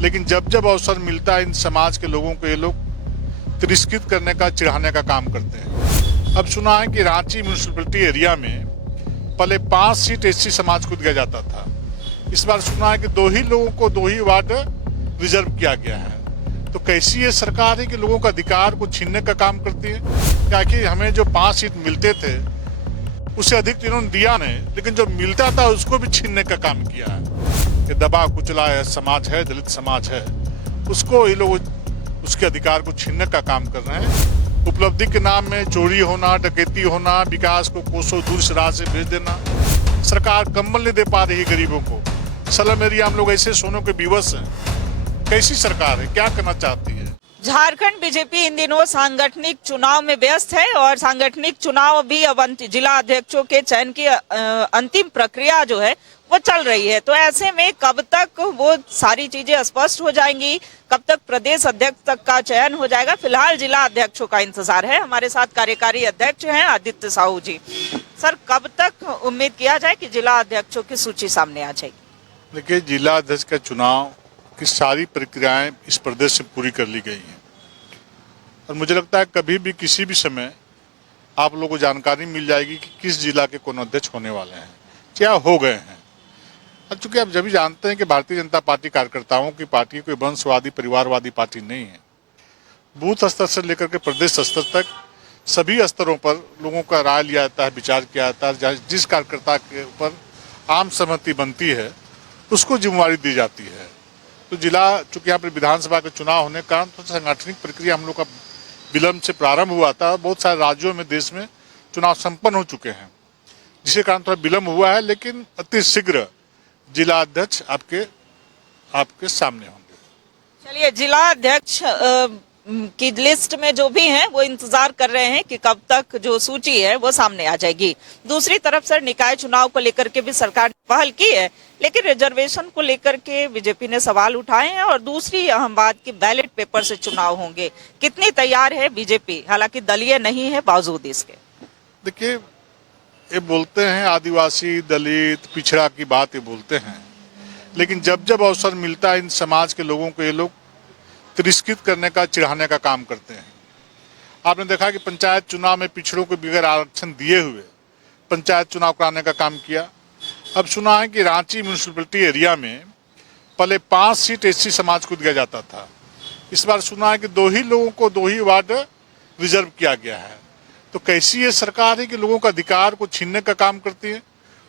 लेकिन जब जब अवसर मिलता है इन समाज के लोगों को ये लोग तिरस्कृत करने का, चिढ़ाने का काम करते हैं। अब सुना है कि रांची म्यूनिसिपैलिटी एरिया में पहले 5 सीट एससी समाज को दिया जाता था। इस बार सुना है कि 2 ही लोगों को 2 ही वार्ड रिजर्व किया गया है। तो कैसी ये सरकार है कि लोगों का अधिकार को छीनने का काम करती है? क्या कि हमें जो 5 सीट मिलते थे उससे अधिक इन्होंने दिया नहीं, लेकिन जो मिलता था उसको भी छीनने का काम किया है। कि दबा कुचला है समाज है, दलित समाज है, उसको ये लोग उसके अधिकार को छीनने का काम कर रहे हैं। उपलब्धि के नाम में चोरी होना, डकैती होना, विकास को कोसों दूर से राह से भेज देना। सरकार कंबल नहीं दे पा रही गरीबों को। स्लम एरिया हम लोग ऐसे सोनों के विवश हैं। कैसी सरकार है, क्या करना चाहती है? झारखंड बीजेपी इन दिनों सांगठनिक चुनाव में व्यस्त है और सांगठनिक चुनाव भी अब जिला अध्यक्षों के चयन की अंतिम प्रक्रिया जो है वो चल रही है। तो ऐसे में कब तक वो सारी चीजें स्पष्ट हो जाएंगी, कब तक प्रदेश अध्यक्ष तक का चयन हो जाएगा, फिलहाल जिला अध्यक्षों का इंतजार है। हमारे साथ कार्यकारी अध्यक्ष हैं आदित्य साहू जी। सर, कब तक उम्मीद किया जाए कि जिला अध्यक्षों की सूची सामने आ जाएगी? देखिए, जिला अध्यक्ष का चुनाव की सारी प्रक्रियाएं इस प्रदेश से पूरी कर ली गई हैं और मुझे लगता है कभी भी किसी भी समय आप लोगों को जानकारी मिल जाएगी कि किस जिला के कौन अध्यक्ष होने वाले हैं, क्या हो गए हैं। और चूंकि आप जब भी जानते हैं कि भारतीय जनता पार्टी कार्यकर्ताओं की पार्टी कोई वंशवादी परिवारवादी पार्टी नहीं है। बूथ स्तर से लेकर के प्रदेश स्तर तक सभी स्तरों पर लोगों का राय लिया जाता है, विचार किया जाता है। जिस कार्यकर्ता के ऊपर आम सहमति बनती है उसको जिम्मेवारी दी जाती है। तो जिला, चूंकि यहाँ पर विधानसभा के चुनाव होने के कारण तो सांगठनिक प्रक्रिया हम लोग का विलंब से प्रारंभ हुआ था। बहुत सारे राज्यों में देश में चुनाव संपन्न हो चुके हैं, जिसके कारण थोड़ा विलंब हुआ है, लेकिन अति शीघ्र जिला अध्यक्ष आपके सामने होंगे। चलिए, जिला अध्यक्ष की लिस्ट में जो भी हैं वो इंतजार कर रहे हैं कि कब तक जो सूची है वो सामने आ जाएगी। दूसरी तरफ सर, निकाय चुनाव को लेकर के भी सरकार ने पहल की है, लेकिन रिजर्वेशन को लेकर के बीजेपी ने सवाल उठाए हैं और दूसरी अहम बात की बैलेट पेपर से चुनाव होंगे। कितनी तैयार है बीजेपी, हालांकि दलीय नहीं है बावजूद इसके? देखिए, ये बोलते हैं आदिवासी, दलित, पिछड़ा की बात ये बोलते हैं, लेकिन जब जब अवसर मिलता है इन समाज के लोगों को ये लोग तिरस्कृत करने का, चिढ़ाने का काम करते हैं। आपने देखा कि पंचायत चुनाव में पिछड़ों को बगैर आरक्षण दिए हुए पंचायत चुनाव कराने का काम किया। अब सुना है कि रांची म्यूनिसिपैलिटी एरिया में पहले 5 सीट एससी समाज को दिया जाता था। इस बार सुना है कि 2 ही लोगों को 2 ही वार्ड रिजर्व किया गया है। तो कैसी ये सरकार है कि लोगों का अधिकार को छीनने का काम करती है,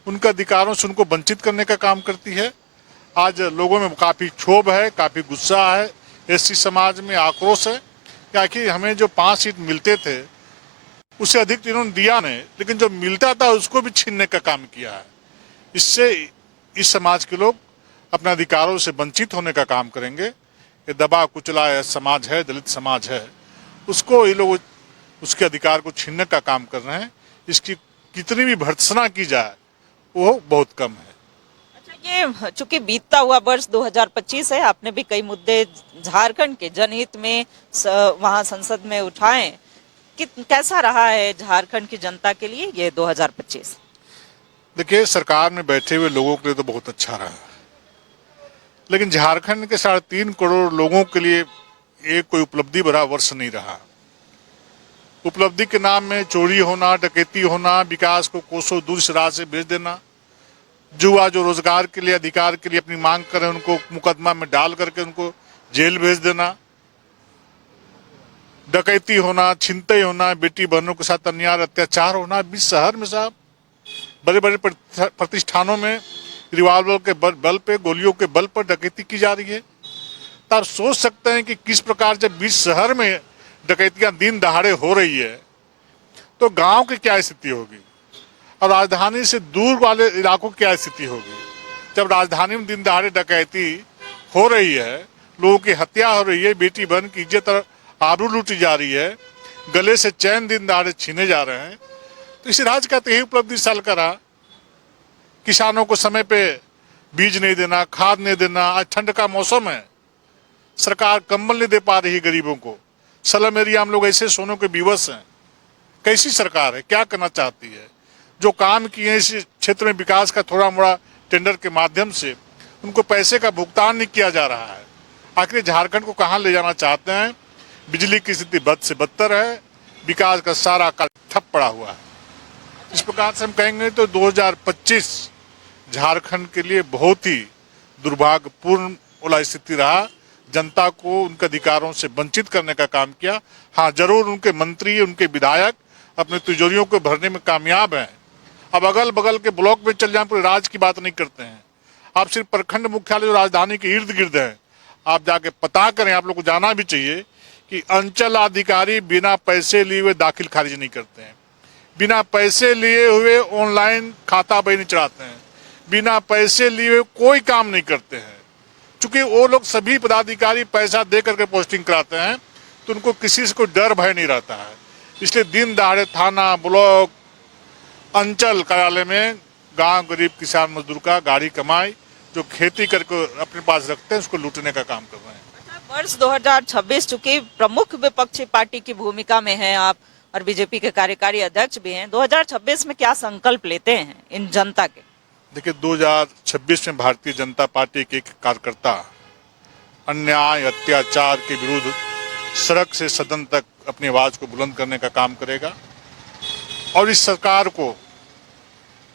उनके अधिकारों से उनको वंचित करने का काम करती है। आज लोगों में काफ़ी क्षोभ है, काफ़ी गुस्सा है, एससी समाज में आक्रोश है। क्या कि हमें जो 5 सीट मिलते थे उससे अधिक इन्होंने दिया नहीं, लेकिन जो मिलता था उसको भी छीनने का काम किया है। इससे इस समाज के लोग अपने अधिकारों से वंचित होने का काम करेंगे। ये दबा कुचला है समाज है, दलित समाज है, उसको ये लोग उसके अधिकार को छीनने का काम कर रहे हैं। इसकी कितनी भी भर्त्सना की जाए वो बहुत कम है। ये चूंकि बीतता हुआ वर्ष 2025 है, आपने भी कई मुद्दे झारखंड के जनहित में वहां संसद में उठाए। कैसा रहा है झारखंड की जनता के लिए ये 2025? देखिए, सरकार में बैठे हुए लोगों के लिए तो बहुत अच्छा रहा, लेकिन झारखंड के 3.5 करोड़ लोगों के लिए ये कोई उपलब्धि भरा वर्ष नहीं रहा। उपलब्धि के नाम में चोरी होना, डकैती होना, विकास को कोसों दूर से राह से भेज देना, युवा जो रोजगार के लिए, अधिकार के लिए अपनी मांग करें उनको मुकदमा में डाल करके उनको जेल भेज देना, डकैती होना, छिनतई होना, बेटी बहनों के साथ अन्याय अत्याचार होना। बीच शहर में साहब बड़े बड़े प्रतिष्ठानों में रिवाल्वर के बल पे, गोलियों के बल पर डकैती की जा रही है। तो आप सोच सकते हैं कि किस प्रकार जब बीच शहर में डकैतियां दिन दहाड़े हो रही है तो गांव की क्या स्थिति होगी और राजधानी से दूर वाले इलाकों की क्या स्थिति होगी। जब राजधानी में दिन दहाड़े डकैती हो रही है, लोगों की हत्या हो रही है, बेटी बहन की इज्जत और आबरू लूटी जा रही है, गले से चैन दिन दहाड़े छीने जा रहे हैं, तो इस राज्य का तो यही उपलब्धि साल का रहा। किसानों को समय पे बीज नहीं देना, खाद नहीं देना। आज ठंड का मौसम है, सरकार कंबल नहीं दे पा रही गरीबों को। स्लम एरिया हम लोग ऐसे सोनों के विवश हैं। कैसी सरकार है, क्या करना चाहती है? जो काम किए इस क्षेत्र में विकास का थोड़ा मोड़ा टेंडर के माध्यम से उनको पैसे का भुगतान नहीं किया जा रहा है। आखिर झारखंड को कहां ले जाना चाहते हैं? बिजली की स्थिति बद से बदतर है, विकास का सारा काल ठप पड़ा हुआ है। इस प्रकार से हम कहेंगे तो 2025 झारखंड के लिए बहुत ही दुर्भाग्यपूर्ण वाला स्थिति रहा। जनता को उनके अधिकारों से वंचित करने का काम किया। हाँ, जरूर उनके मंत्री, उनके विधायक अपने तिजोरियों को भरने में कामयाब हैं। अब अगल बगल के ब्लॉक में चल जाए, पूरे राज्य की बात नहीं करते हैं। आप सिर्फ प्रखंड मुख्यालय जो राजधानी के इर्द गिर्द है, आप जाके पता करें, आप लोग को जाना भी चाहिए कि अंचल अधिकारी बिना पैसे लिए हुए दाखिल खारिज नहीं करते हैं, बिना पैसे लिए हुए ऑनलाइन खाता बही नहीं चढ़ाते हैं, बिना पैसे लिए हुए कोई काम नहीं करते हैं। चूंकि वो लोग सभी पदाधिकारी पैसा दे करके पोस्टिंग कराते हैं, तो उनको किसी से कोई डर भय नहीं रहता है। इसलिए दिन दहाड़े थाना, ब्लॉक, अंचल कार्यालय में गांव गरीब किसान मजदूर का गाड़ी कमाई जो खेती करके अपने पास रखते हैं, उसको लूटने का काम कर रहे हैं। वर्ष 2026 चूंकि प्रमुख विपक्षी पार्टी की भूमिका में हैं आप और बीजेपी के कार्यकारी अध्यक्ष भी हैं, 2026 में क्या संकल्प लेते हैं इन जनता के? देखिए, 2026 में भारतीय जनता पार्टी के एक कार्यकर्ता अन्याय अत्याचार के विरुद्ध सड़क से सदन तक अपनी आवाज को बुलंद करने का काम करेगा और इस सरकार को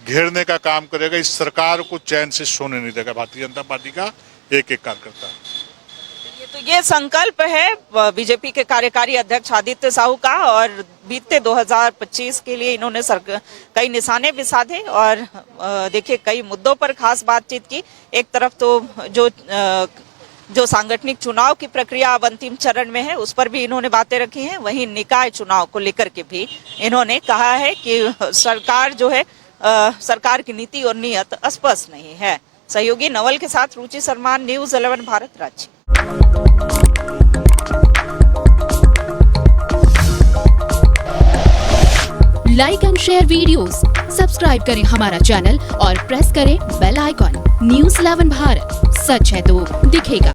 घेरने का काम करेगा। इस सरकार को चैन से सोने नहीं देगा भारतीय जनता पार्टी का एक एक कार्यकर्ता। तो ये संकल्प है बीजेपी के कार्यकारी अध्यक्ष आदित्य साहू का और बीते 2025 के लिए इन्होंने कई निशाने भी साधे और देखिए कई मुद्दों पर खास बातचीत की। एक तरफ तो जो सांगठनिक चुनाव की प्रक्रिया अब अंतिम चरण में है, उस पर भी इन्होंने बातें रखी हैं। वहीं निकाय चुनाव को लेकर के भी इन्होंने कहा है कि सरकार जो है सरकार की नीति और नीयत स्पष्ट नहीं है। सहयोगी नवल के साथ Ruchi Sharma, news 11 Bharat, Ranchi. Like and share videos, subscribe करें हमारा चैनल और प्रेस करें बेल आइकॉन। न्यूज़ 11 भारत, सच है तो दिखेगा।